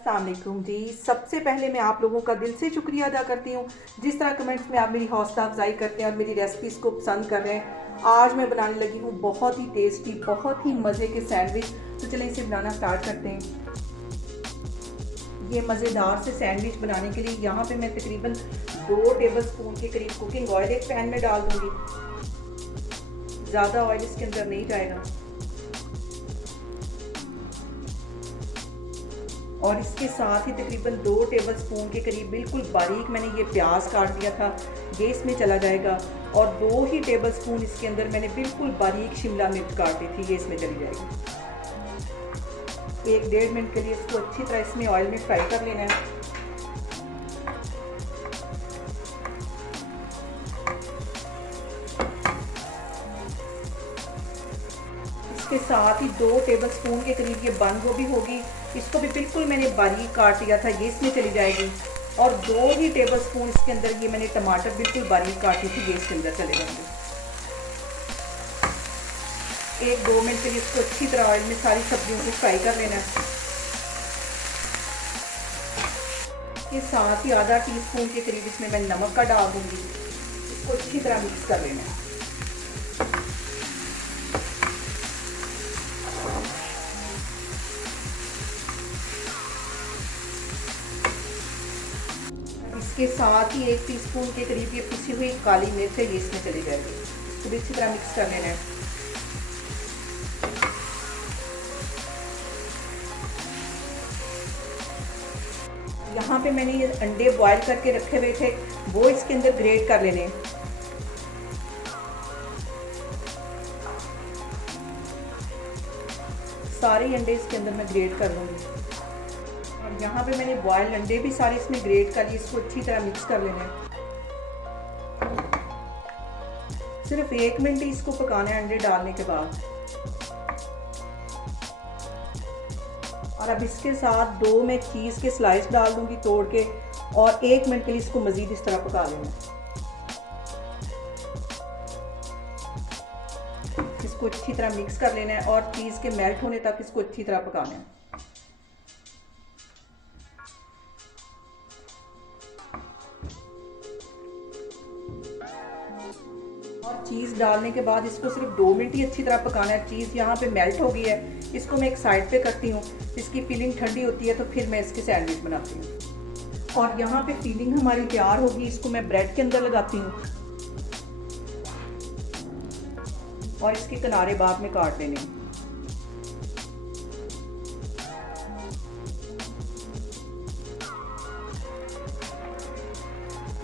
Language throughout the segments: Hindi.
अस्सलाम वालेकुम जी। सबसे पहले मैं आप लोगों का दिल से शुक्रिया अदा करती हूँ जिस तरह कमेंट्स में आप मेरी हौसला अफजाई करते हैं और मेरी रेसिपीज़ को पसंद कर रहे हैं। आज मैं बनाने लगी हूँ बहुत ही टेस्टी, बहुत ही मज़े के सैंडविच। तो चलें इसे बनाना स्टार्ट करते हैं। ये मज़ेदार से सैंडविच बनाने के लिए यहाँ पे मैं तकरीबन 2 टेबल स्पून के करीब कुकिंग ऑयल एक पैन में डाल दूँगी। ज़्यादा ऑयल इसके अंदर नहीं जाएगा। और इसके साथ ही तकरीबन 2 टेबल स्पून के करीब बिल्कुल बारीक मैंने ये प्याज काट दिया था, गैस में चला जाएगा। और 2 ही टेबल स्पून इसके अंदर मैंने बिल्कुल बारीक शिमला मिर्च काटी थी, ये इसमें चली जाएगी। 1-1.5 मिनट के लिए इसको अच्छी तरह इसमें ऑयल में फ्राई कर लेना है। इसके साथ ही 2 टेबल स्पून के करीब ये बंद गोभी होगी, इसको भी बिल्कुल मैंने बारीक काट दिया था, ये इसमें चली जाएगी। और 2 ही टेबल स्पून इसके अंदर ये मैंने टमाटर बिल्कुल बारीक काटी थी, ये इसके अंदर चले जाएंगे। 1-2 मिनट के लिए इसको अच्छी तरह ऑयल में सारी सब्जियों को फ्राई कर लेना है। इसके साथ ही आधा टीस्पून के करीब इसमें मैं नमक का डाल दूंगी, इसको अच्छी तरह मिक्स कर लेना है। इसके साथ ही 1 टीस्पून के करीब ये पिसी हुई काली मिर्च है, ये इसमें चली जाएगी। इसको भी अच्छी तरह मिक्स कर लेना है। यहाँ पे मैंने ये अंडे बॉईल करके रखे हुए थे, वो इसके अंदर ग्रेट कर लेने हैं। सारे अंडे इसके अंदर मैं ग्रेट कर लूँगी। और यहाँ पे मैंने बॉयल अंडे भी सारे इसमें ग्रेट कर लिए, इसको अच्छी तरह मिक्स कर लेना है। सिर्फ 1 मिनट ही इसको पकाना है अंडे डालने के बाद। और अब इसके साथ 2 मैं चीज़ के स्लाइस डाल दूंगी तोड़ के, और 1 मिनट के लिए इसको मज़ीद इस तरह पका लेना। इसको अच्छी तरह मिक्स कर लेना है और चीज़ के मेल्ट होने तक इसको अच्छी तरह पकाना है। और चीज़ डालने के बाद इसको सिर्फ 2 मिनट ही अच्छी तरह पकाना है। चीज़ यहाँ पे मेल्ट हो गई है, इसको मैं एक साइड पे करती हूँ। इसकी फिलिंग ठंडी होती है तो फिर मैं इसके सैंडविच बनाती हूँ। और यहाँ पे फिलिंग हमारी तैयार होगी, इसको मैं ब्रेड के अंदर लगाती हूँ और इसके किनारे बाद में काट लेने।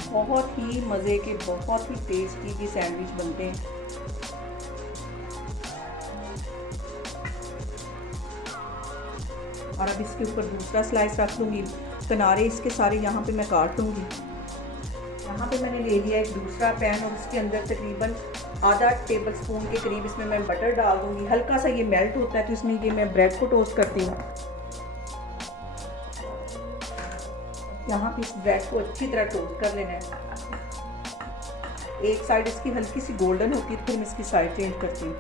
बहुत ही मज़े के, बहुत ही टेस्टी जी सैंडविच बनते हैं। और अब इसके ऊपर दूसरा स्लाइस रख लूँगी, किनारे इसके सारे यहाँ पे मैं काट लूँगी। यहाँ पे मैंने ले लिया एक दूसरा पैन और इसके अंदर तकरीबन आधा टेबल स्पून के करीब इसमें मैं बटर डाल दूँगी। हल्का सा ये मेल्ट होता है तो इसमें ये मैं ब्रेड को टोस्ट करती हूँ। यहाँ पे इस ब्रेड को अच्छी तरह टोस्ट कर लेना है। एक साइड इसकी हल्की सी गोल्डन होती है, फिर मैं इसकी साइड चेंज करती हूँ।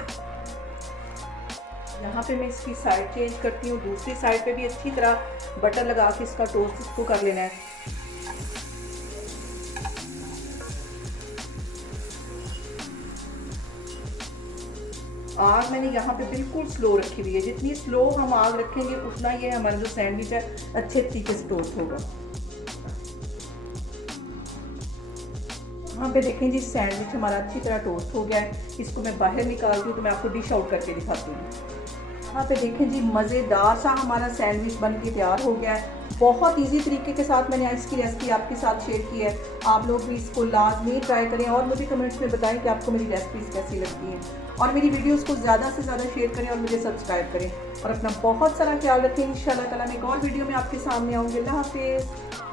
यहाँ पे मैं इसकी साइड चेंज करती हूँ, दूसरी साइड पे भी अच्छी तरह बटर लगा के इसका टोस्ट इसको कर लेना है। आग मैंने यहाँ पे बिल्कुल स्लो रखी हुई है, जितनी स्लो हम आग रखेंगे उतना ये हमारा जो सैंडविच है अच्छे तरीके से टोस्ट होगा। यहाँ पे देखें जी सैंडविच हमारा अच्छी तरह टोस्ट हो गया है। इसको मैं बाहर निकालती हूँ तो मैं आपको डिश आउट करके दिखाती हूँ। यहाँ पे देखें जी मज़ेदार सा हमारा सैंडविच बन के तैयार हो गया है। बहुत इजी तरीके के साथ मैंने इसकी रेसिपी आपके साथ शेयर की है। आप लोग भी इसको लाजमी ट्राई करें और मुझे कमेंट्स में बताएं कि आपको मेरी रेसिपीज़ कैसी लगती हैं। और मेरी वीडियोस को ज़्यादा से ज़्यादा शेयर करें और मुझे सब्सक्राइब करें। और अपना बहुत सारा ख्याल रखें। इंशाल्लाह ताला मैं एक और वीडियो में आपके सामने आऊँगी। अल्लाह हाफिज़।